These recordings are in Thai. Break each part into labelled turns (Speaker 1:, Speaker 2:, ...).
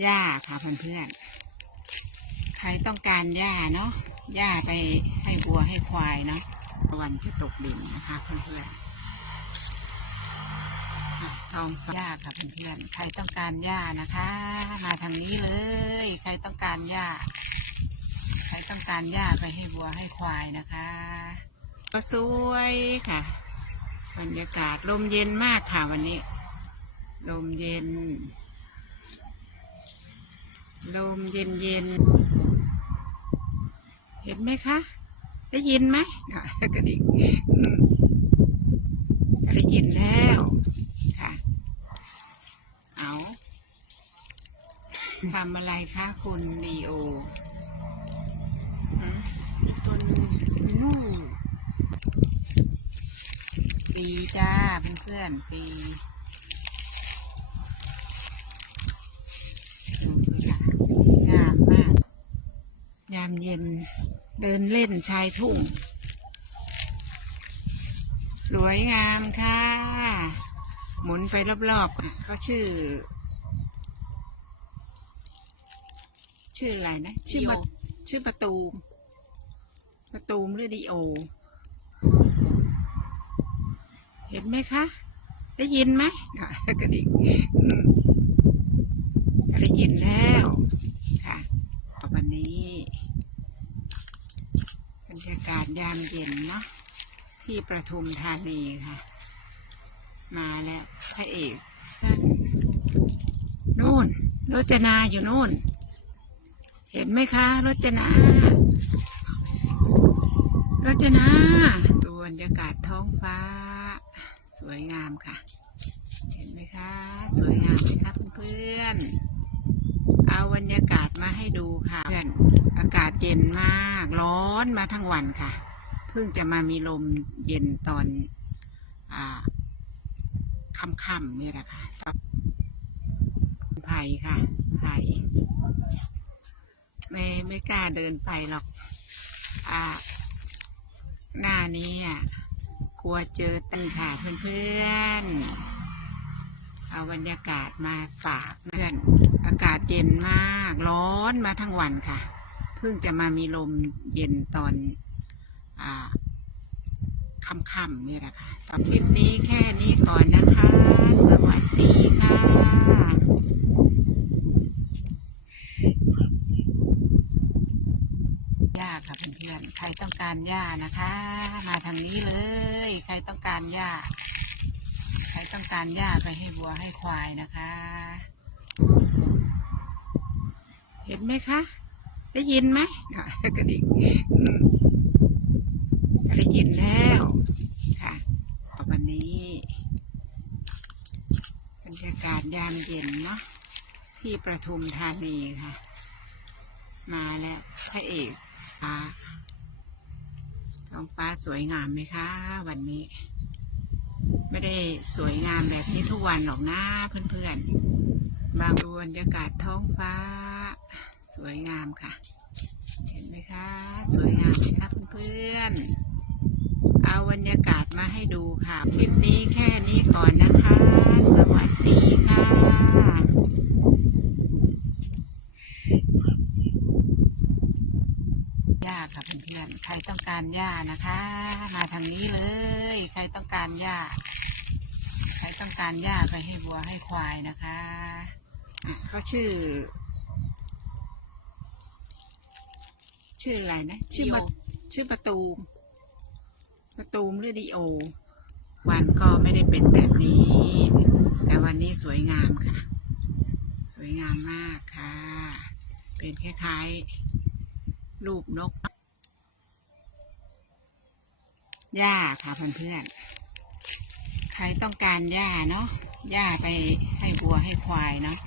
Speaker 1: หญ้าค่ะเพื่อนๆ ใครต้องการหญ้าเนาะหญ้าไปให้วัวให้ควายเนาะวันที่ตกดินนะคะเพื่อนๆอะทองหญ้าค่ะเพื่อนๆ ใครต้องการหญ้านะคะ มาทางนี้เลย ใครต้องการหญ้า ใครต้องการหญ้าไปให้วัวให้ควายนะคะ ก็สวยค่ะ บรรยากาศลมเย็นมากค่ะวันนี้ ลมเย็น ลมเย็นเย็นเห็นไหมคะ ได้ยินไหมกระดิกอืมได้ยินแล้วค่ะ เอาทำอะไรคะคุณลีโอหืม
Speaker 2: คนนุ่
Speaker 1: ปีจ้าเพื่อนๆปีดูสิค่ะงามมาก ยามเย็นเดินเล่นชายทุ่ง สวยงามค่ะ หมุนไปรอบๆอะก็ชื่อ ชื่ออะไรนะ ชื่อประชื่อประตูมประตูมหรือดีโอ เห็นไหมคะ ได้ยินไหมอะกระดิกอืมได้ยินแล้วค่ะ วันนี้บรรยาศยามเย็นเนาะที่ประทุมธานีค่ะ มาแล้วพระเอกนนู่นรจนาอยู่นู่น เห็นไหมคะรจนารจนาดูบรรยากาศท้องฟ้า สวยงามค่ะ เห็นไหมคะ สวยงามไหมคะเพื่อนๆ เอาบรรยากาศมาให้ดูค่ะเพื่อนอากาศเย็นมากร้อนมาทั้งวันค่ะ เพิ่งจะมามีลมเย็นตอนอ่าค่ำๆนี่แหละค่ะไผ่ค่ะไผ่ไม่ไม่กล้าเดินไปหรอก อ่า หน้านี้อะกลัวเจอตันค่ะเพื่อนๆเอาบรรยากาศมาฝากเพื่อน อากาศเย็นมากร้อนมาทั้งวันค่ะ เพิ่งจะมามีลมเย็นตอนอค่ำๆนี่แหละค่ะตอนคลิปนี้แค่นี้ก่อนนะคะ สวัสดีค่ะหญ้าค่ะเพื่อนๆ ใครต้องการหญ้านะคะ มาทางนี้เลย ใครต้องการหญ้า ใครต้องการหญ้าไปให้วัวให้ควายนะคะ เห็นไหมคะ ได้ยินไหมกระดิกอืมได้ยินแล้วค่ะวันนี้บรรยากาศยามเย็นเนาะที่ประทุมธานีค่ะ มาแล้วพระเอกฟ้าท้องฟ้าสวยงามไหมคะ วันนี้ ไม่ได้สวยงามแบบนี้ทุกวันหรอกนะเพื่อนๆบางดูบรรยากาศท้องฟ้า วยงามค่ะ เห็นไหมคะ สวยงามไหมคะเพื่อนๆเอาบรรยากาศมาให้ดูค่ะ คลิปนี้แค่นี้ก่อนนะคะ สวัสดีค่ะหญ้าค่ะเพื่อนๆ ใครต้องการหญ้านะคะ มาทางนี้เลย ใครต้องการหญ้า ใครต้องการหญ้าไปให้วัวให้ควายนะคะ ก็ชื่อ ชื่ออะไรนะ ชื่อประชื่อประตูมประตูมหรือดีโอ วันก็ไม่ได้เป็นแบบนี้ แต่วันนี้สวยงามค่ะ สวยงามมากค่ะ เป็นคล้ายๆรูปนกหญ้าค่ะเพื่อนๆ ใครต้องการหญ้าเนาะหญ้าไปให้วัวให้ควายเนาะ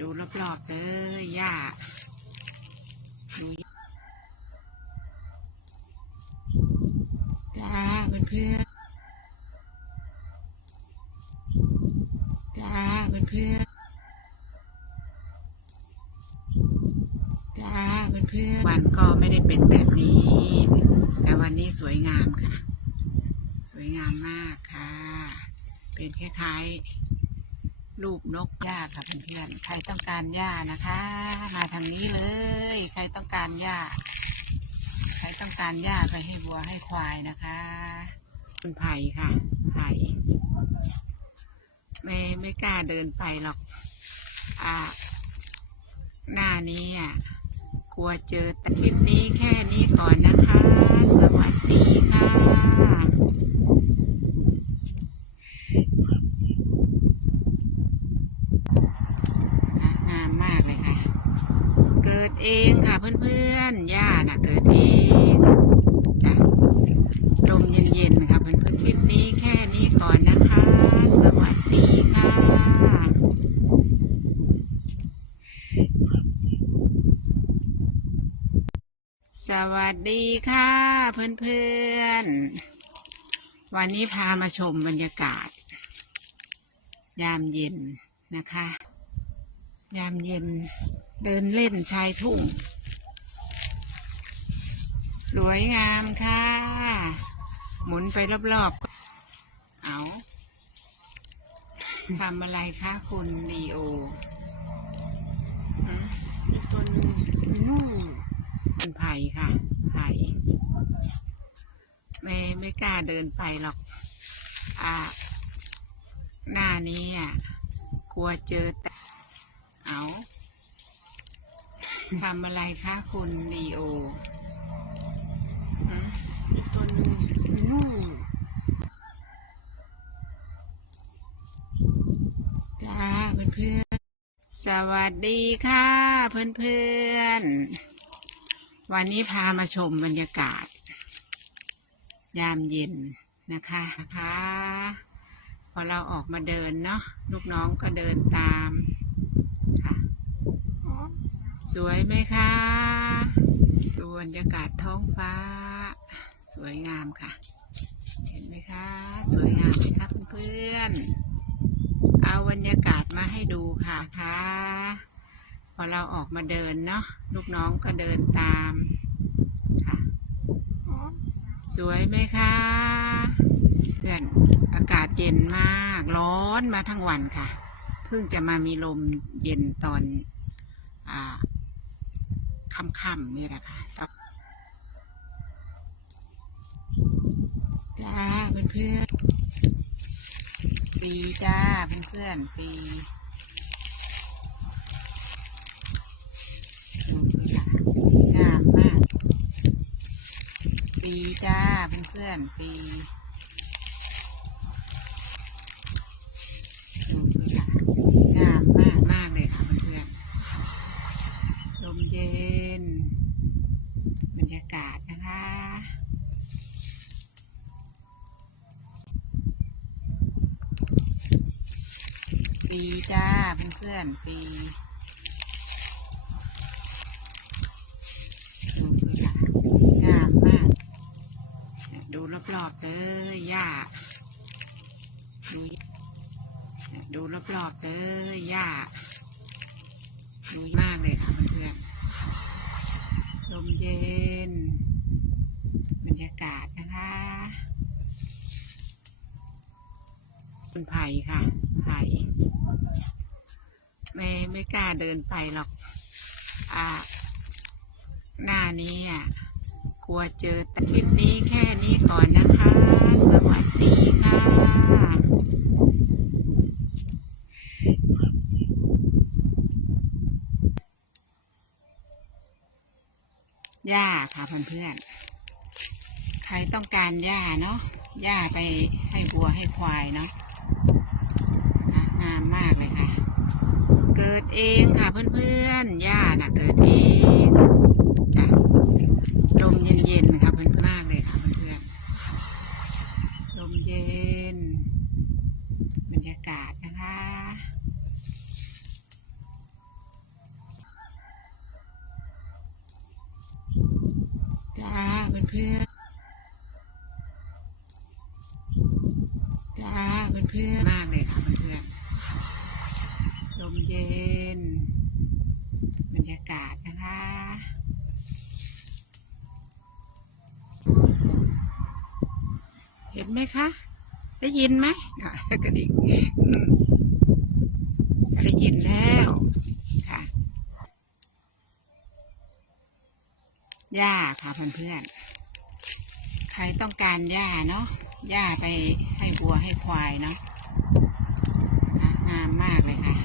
Speaker 1: ดูรอบๆเลยหญ้าดูจ้าเพื่อนๆ จ้าเพื่อนๆ จ้าเพื่อนๆวันก็ไม่ได้เป็นแบบนี้ แต่วันนี้สวยงามค่ะ สวยงามมากค่ะ เป็นคล้ายๆรูปนกหญ้าค่ะเพื่อนๆใครต้องการหญ้านะคะ มาทางนี้เลย ใครต้องการหญ้าใครต้องการหญ้าไปให้วัวให้ควายนะคะคุณไผ่ค่ะไผ่ไม่ไม่กล้าเดินไปหรอกอ่าหน้านี้อะ กลัวเจอแต่คลิปนี้แค่นี้ก่อนนะคะ สวัสดีค่ะงามมากเลยค่ะเกิดเองค่ะเพื่อนๆยาน่ะเกิดเองจ้ะลมเย็นๆค่ะเพื่อนๆคลิปนี้แค่นี้ก่อนนะคะ สวัสดีค่ะ สวัสดีค่ะเพื่อนๆ วันนี้พามาชมบรรยากาศ ยามเย็นนะคะ ยามเย็นเดินเล่นชายทุ่ง สวยงามค่ะ หมุนไปรอบๆ เอาทำอะไรคะคุณลีโอหืม
Speaker 2: ตัวหนึงนุ่ง
Speaker 1: เป็นไผ่ค่ะไผ่ไม่ไม่กล้าเดินไปหรอก อ่า หน้านี้อะกลัวเจอแต่เอาทำอะไรคะคุณลีโอหืม
Speaker 2: ตัวหนึงนุ่ง
Speaker 1: จ้าเพื่อนๆสวัสดีค่ะ เพื่อนๆ วันนี้พามาชมบรรยากาศ ยามเย็นนะคะนะคะพอเราออกมาเดินเนาะลูกน้องก็เดินตามค่ะ สวยไหมคะดูบรรยากาศท้องฟ้า สวยงามค่ะ เห็นไหมคะ สวยงามไหมคะเพื่อนๆเอาบรรยากาศมาให้ดูค่ะค่ะ อเราออกมาเดินเนาะลูกน้องก็เดินตามค่ะสวยไหมคะเพื่อนอากาศเย็นมากร้อนมาทั้งวันค่ะ เพิ่งจะมามีลมเย็นตอนอค่ำๆนี่แหละค่ะจ้าเพื่อนๆปีจ้าเพื่อนๆปีดูสิค่ะงามมาก ปีจ้าเพื่อนๆปีดูสิค่ะงามมากมากเลยค่ะเพื่อนๆลมเย็น บรรยากาศนะคะปีจ้าเพื่อนๆปีดูสิค่ะงามมาก รอบๆเลยหญ้าดูรอบๆเลยหญ้าดูมากเลยค่ะเพื่อนลมเย็น บรรยากาศนะคะคุณไผ่ค่ะไผ่ไม่ไม่กล้าเดินไปหรอก อ่า หน้านี้อะ ลัวเจอแต่คลิปนี้แค่นี้ก่อนนะคะ สวัสดีค่ะหญ้าค่ะเพื่อนๆ ใครต้องการหญ้าเนาะ หญ้าไปให้วัวให้ควายเนาะนะงามมากเลยค่ะ เกิดเองค่ะเพื่อนๆ หญ้าน่ะเกิดเอง จ้าเพื่อนเพื่อนมากเลยค่ะเพื่อนเพื่อนลมเย็น บรรยากาศนะคะเห็นไหมคะ ได้ยินไหมกระดิ่งได้ยินแล้วค่ะหญ้าค่ะเพื่อนๆใครต้องการหญ้าเนาะ หญ้าไปให้วัวให้ควายเนาะนะคะงามมากเลยค่ะ